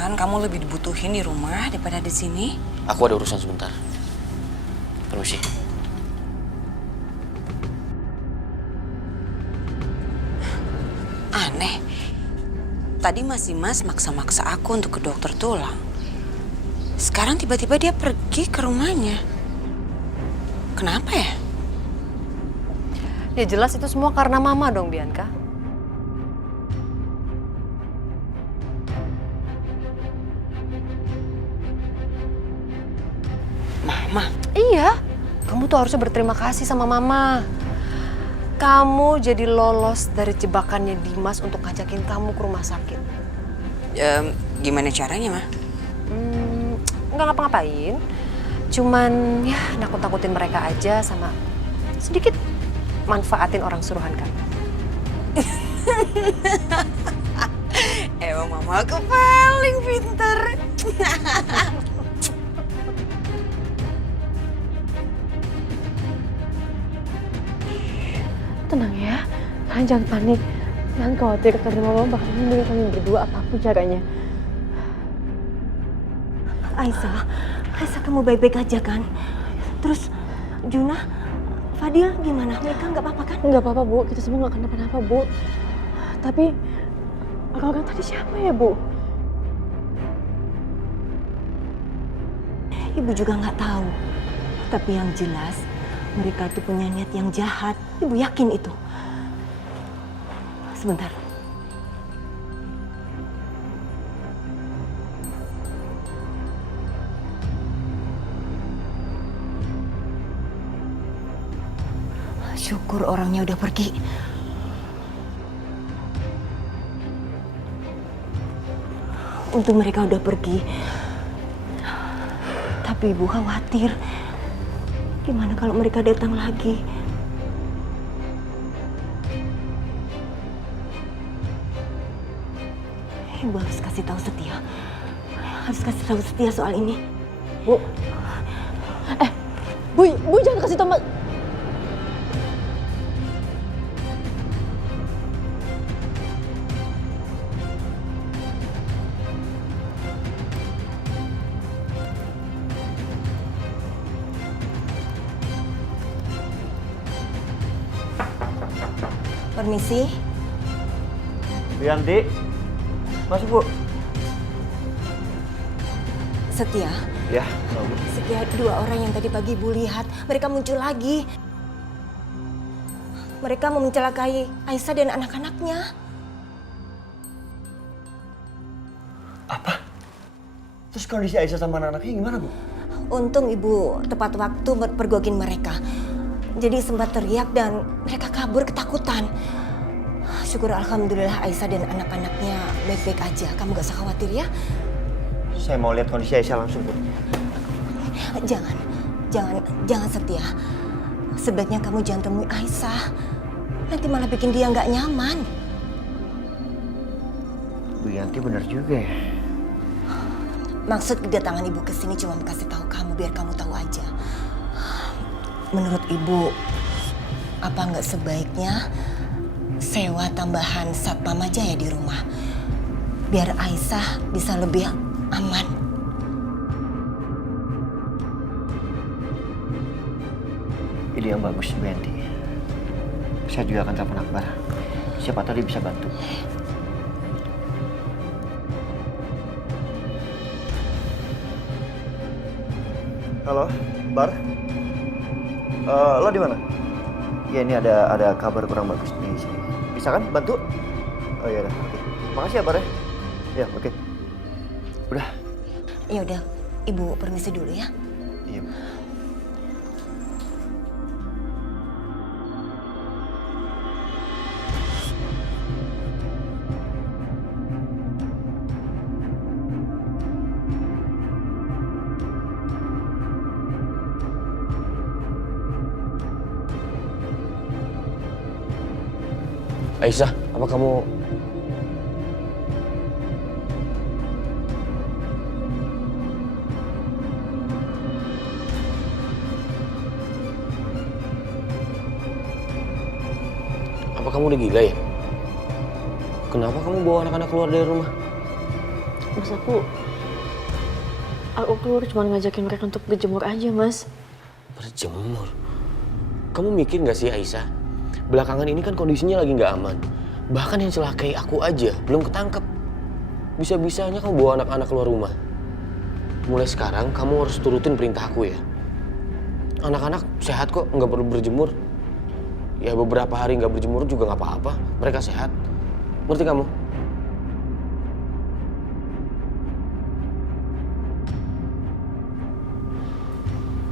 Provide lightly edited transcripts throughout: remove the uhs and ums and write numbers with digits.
kan kamu lebih dibutuhin di rumah daripada di sini? Aku ada urusan sebentar. Permisi. Aneh. Tadi masih Mas maksa-maksa aku untuk ke dokter tulang. Sekarang tiba-tiba dia pergi ke rumahnya. Kenapa ya? Ya jelas itu semua karena Mama dong, Bianca. Mama. Iya, kamu tuh harusnya berterima kasih sama Mama. Kamu jadi lolos dari jebakannya Dimas untuk ngajakin kamu ke rumah sakit. Gimana caranya, Ma? Nggak ngapa-ngapain. Cuman ya nakut-nakutin mereka aja sama sedikit manfaatin orang suruhan kamu. Emang Mama aku paling pintar. Tenang ya, kalian jangan panik. Jangan khawatir karena Mama bakal melindungi kalian berdua apapun caranya. Aisyah, kamu baik-baik aja kan? Terus Juna, Fadil gimana? Mereka nggak apa-apa kan? Nggak apa-apa Bu, kita semua nggak kenapa-napa Bu. Tapi orang tadi siapa ya Bu? Ibu juga nggak tahu. Tapi yang jelas mereka itu punya niat yang jahat. Ibu yakin itu. Sebentar. Syukur orangnya udah pergi. Untung mereka udah pergi. Tapi Ibu khawatir. Gimana kalau mereka datang lagi? Ibu harus kasih tahu Setia. Harus kasih tahu Setia soal ini. Bu, Bu jangan kasih tahu Permisi. Bianti, masuk Bu. Setia. Ya, Bu. Setia, dua orang yang tadi pagi Ibu lihat, mereka muncul lagi. Mereka mau mencelakai Aisyah dan anak-anaknya. Apa? Terus kondisi Aisyah sama anak-anaknya gimana Bu? Untung Ibu tepat waktu pergokin mereka. Jadi sempat teriak dan mereka kabur ketakutan. Syukur alhamdulillah Aisyah dan anak-anaknya baik-baik aja. Kamu gak usah khawatir ya. Saya mau lihat kondisi Aisyah langsung Bu. Jangan Setia. Sebaiknya kamu jangan temui Aisyah. Nanti malah bikin dia nggak nyaman. Bu Yanti benar juga ya. Maksud kedatangan Ibu ke sini cuma mau kasih tahu kamu biar kamu tahu aja. Menurut Ibu, apa nggak sebaiknya sewa tambahan satpam aja ya di rumah? Biar Aisyah bisa lebih aman. Ide yang bagus Bu Yanti. Saya juga akan telepon Akbar. Siapa tahu dia bisa bantu. Halo, Bar. Lo di mana? Ya ini ada kabar kurang bagus di sini. Bisa kan bantu? Oh iya, oke. Makasih ya Bar ya. Ya oke. Udah. Ya udah, Ibu permisi dulu ya. Iya. Aisyah, apa kamu... Apa kamu udah gila ya? Kenapa kamu bawa anak-anak keluar dari rumah? Mas, aku keluar cuma ngajakin mereka untuk berjemur aja, Mas. Berjemur? Kamu mikir nggak sih, Aisyah? Belakangan ini kan kondisinya lagi nggak aman. Bahkan yang celakai aku aja belum ketangkep. Bisa-bisanya kamu bawa anak-anak keluar rumah. Mulai sekarang kamu harus turutin perintah aku ya. Anak-anak sehat kok, nggak perlu berjemur. Ya beberapa hari nggak berjemur juga nggak apa-apa. Mereka sehat. Ngerti kamu?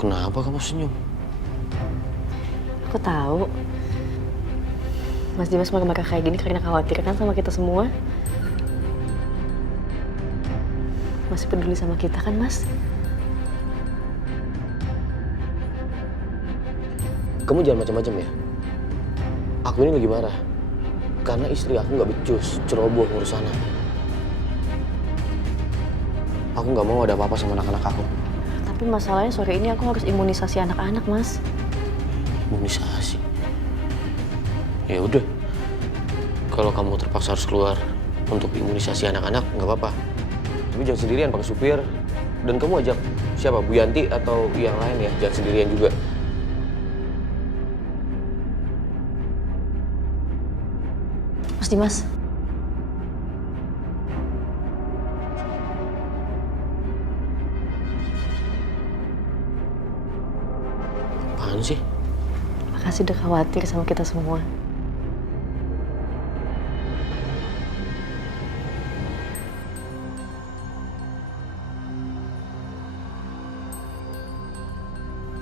Kenapa kamu senyum? Aku tahu. Mas Dimas marah-marah kayak gini karena khawatir kan sama kita semua. Masih peduli sama kita kan, Mas? Kamu jangan macam-macam ya. Aku ini lagi marah. Karena istri aku nggak becus, ceroboh ngurus anak. Aku nggak mau ada apa-apa sama anak-anak aku. Tapi masalahnya sore ini aku harus imunisasi anak-anak, Mas. Imunisasi? Ya udah. Kalau kamu terpaksa harus keluar untuk imunisasi anak-anak, nggak apa-apa. Tapi jangan sendirian pakai supir. Dan kamu ajak siapa? Bu Yanti atau yang lain ya? Jangan sendirian juga. Mas Dimas. Apaan sih? Makasih udah khawatir sama kita semua.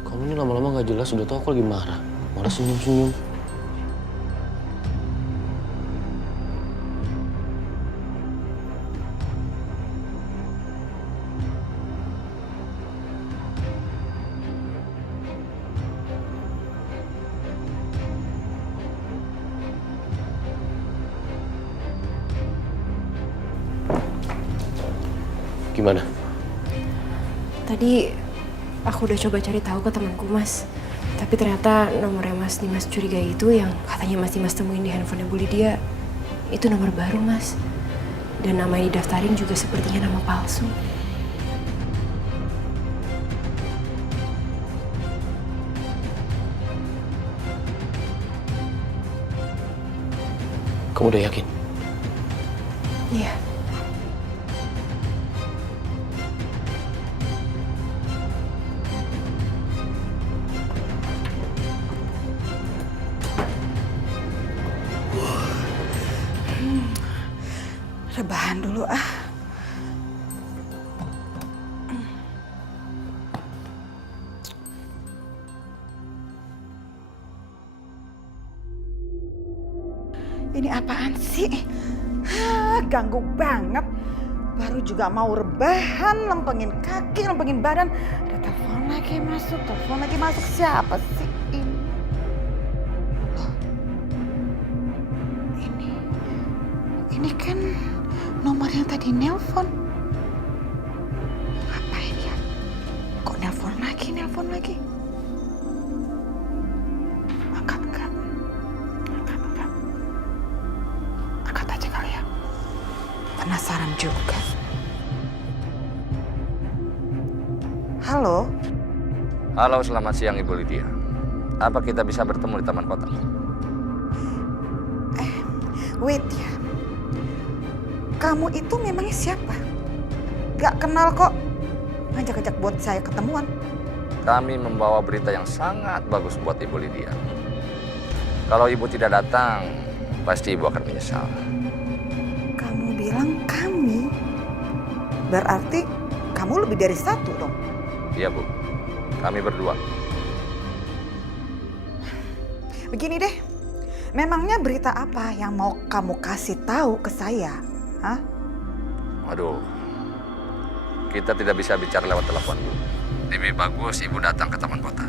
Kamu ini lama-lama nggak jelas, udah tau aku lagi marah. Malah senyum-senyum. Gimana? Tadi aku udah coba cari tahu ke temanku, Mas. Tapi ternyata nomornya Mas Dimas curigai itu yang katanya Mas Dimas temuin di handphonenya Bu Lydia, itu nomor baru, Mas. Dan nama yang didaftarin juga sepertinya nama palsu. Kamu udah yakin? Iya. Rebahan dulu ah. Ini apaan sih? Ganggu banget. Baru juga mau rebahan, lempengin kaki, lempengin badan. Ada telepon lagi masuk. Siapa sih ini? Loh, ini kan nomor yang tadi nelpon. Ngapain ya? Kok nelpon lagi? Angkat enggak? Angkat aja kali ya. Penasaran juga. Halo? Halo, selamat siang Ibu Lydia. Apa kita bisa bertemu di Taman Kota? Wait ya. Kamu itu memangnya siapa? Gak kenal kok. Ngajak-ngajak buat saya ketemuan. Kami membawa berita yang sangat bagus buat Ibu Lydia. Kalau Ibu tidak datang, pasti Ibu akan menyesal. Kamu bilang kami? Berarti kamu lebih dari satu dong? Iya Bu, kami berdua. Begini deh, memangnya berita apa yang mau kamu kasih tahu ke saya? Hah? Waduh, kita tidak bisa bicara lewat telepon Bu. Lebih bagus Ibu datang ke Taman Kota.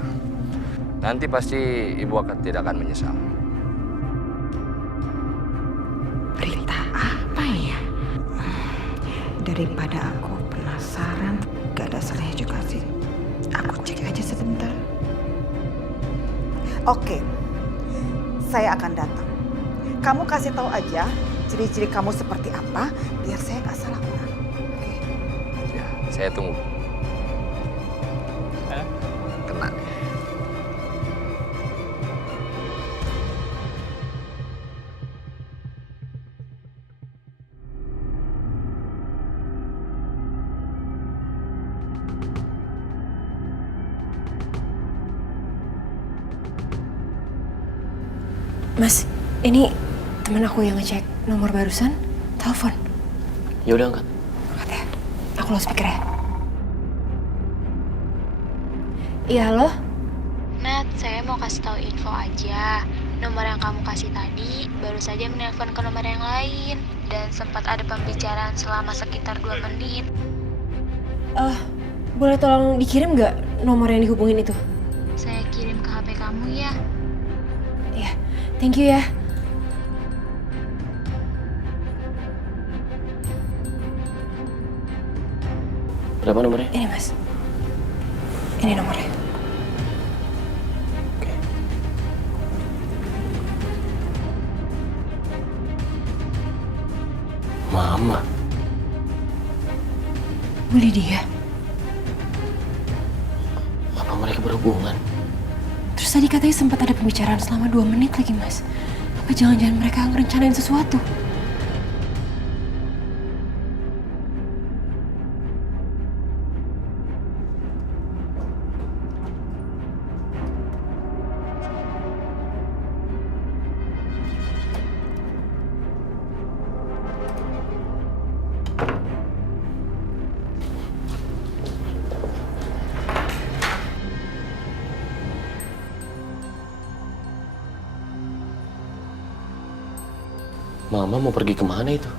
Nanti pasti Ibu tidak akan menyesal. Berita apa ya? Daripada aku penasaran, gak ada salahnya juga sih. Aku cek aja sebentar. Oke, saya akan datang. Kamu kasih tahu aja ciri-ciri kamu seperti apa, biar saya gak salah orang. Oke? Saya tunggu. Kena. Mas, ini teman aku yang ngecek nomor barusan. Telepon. Ya udah angkat. Angkat ya. Aku loudspeaker ya. Iya, halo? Nat, saya mau kasih tahu info aja. Nomor yang kamu kasih tadi baru saja menelpon ke nomor yang lain dan sempat ada pembicaraan selama sekitar 2 menit. Boleh tolong dikirim nggak nomor yang dihubungin itu? Saya kirim ke HP kamu ya. Iya, thank you ya. Berapa nomornya? Ini mas. Ini nomornya. Oke. Mama. Bu Lydia. Apa mereka berhubungan? Terus tadi katanya sempat ada pembicaraan selama 2 menit lagi mas. Apa jangan-jangan mereka ngerencanain sesuatu? Mama mau pergi kemana itu?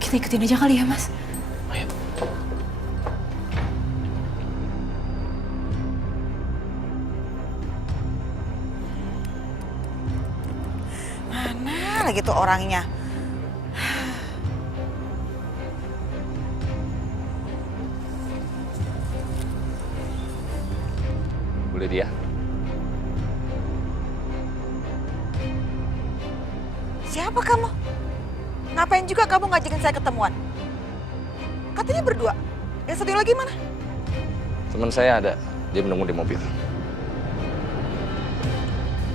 Kita ikutin aja kali ya mas. Ayo. Mana lagi tuh orangnya? Bu Lydia. Siapa kamu? Ngapain juga kamu ngajakin saya ketemuan? Katanya berdua. Yang satu lagi mana? Teman saya ada, dia menunggu di mobil.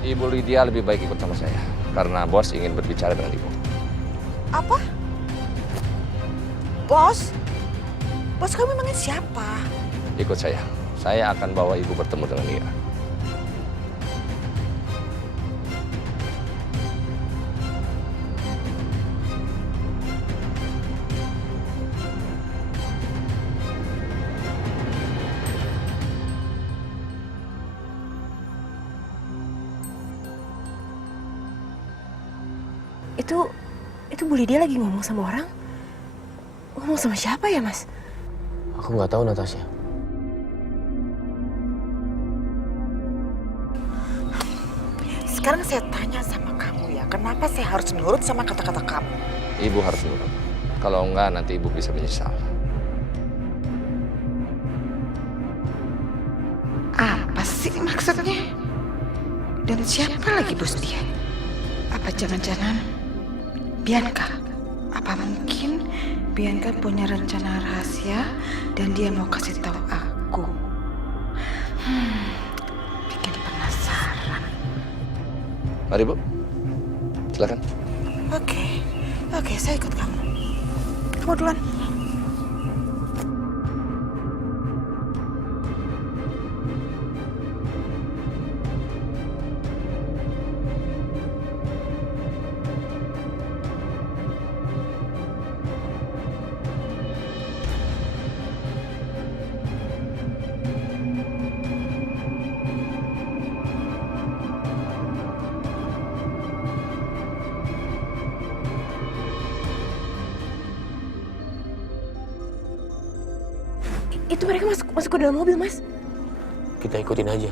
Ibu Lydia lebih baik ikut sama saya, karena bos ingin berbicara dengan ibu. Apa? Bos? Bos kamu emangnya siapa? Ikut saya akan bawa ibu bertemu dengan dia. Itu Bu Lydia lagi ngomong sama orang? Ngomong sama siapa ya mas? Aku nggak tahu Natasha. Sekarang saya tanya sama kamu ya, kenapa saya harus nurut sama kata-kata kamu? Ibu harus nurut. Kalau enggak, nanti ibu bisa menyesal. Apa sih maksudnya? Dan siapa lagi bos dia? Apa jangan-jangan Bianca? Apa mungkin Bianca punya rencana rahasia dan dia mau kasih tahu aku? Bikin penasaran. Mari Bu, silakan. Oke, saya ikut kamu. Kamu duluan. Itu mereka masuk ke dalam mobil mas. Kita ikutin aja.